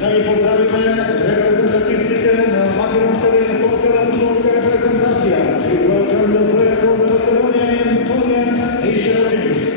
No i pozdrawimy reprezentacyjnie na makedonskiej polska futbolska reprezentacja. Please welcome the players of the Macedonian and Estonian national teams.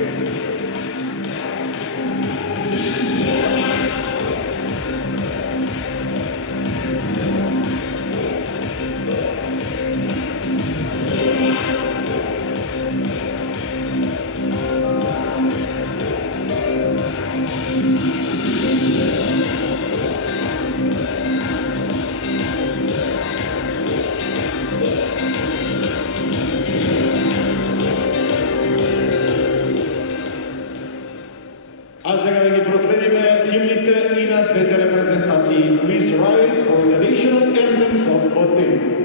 A zegarami prostelimy hymnite i na dwie reprezentacji. Please rise for the national anthems of both teams.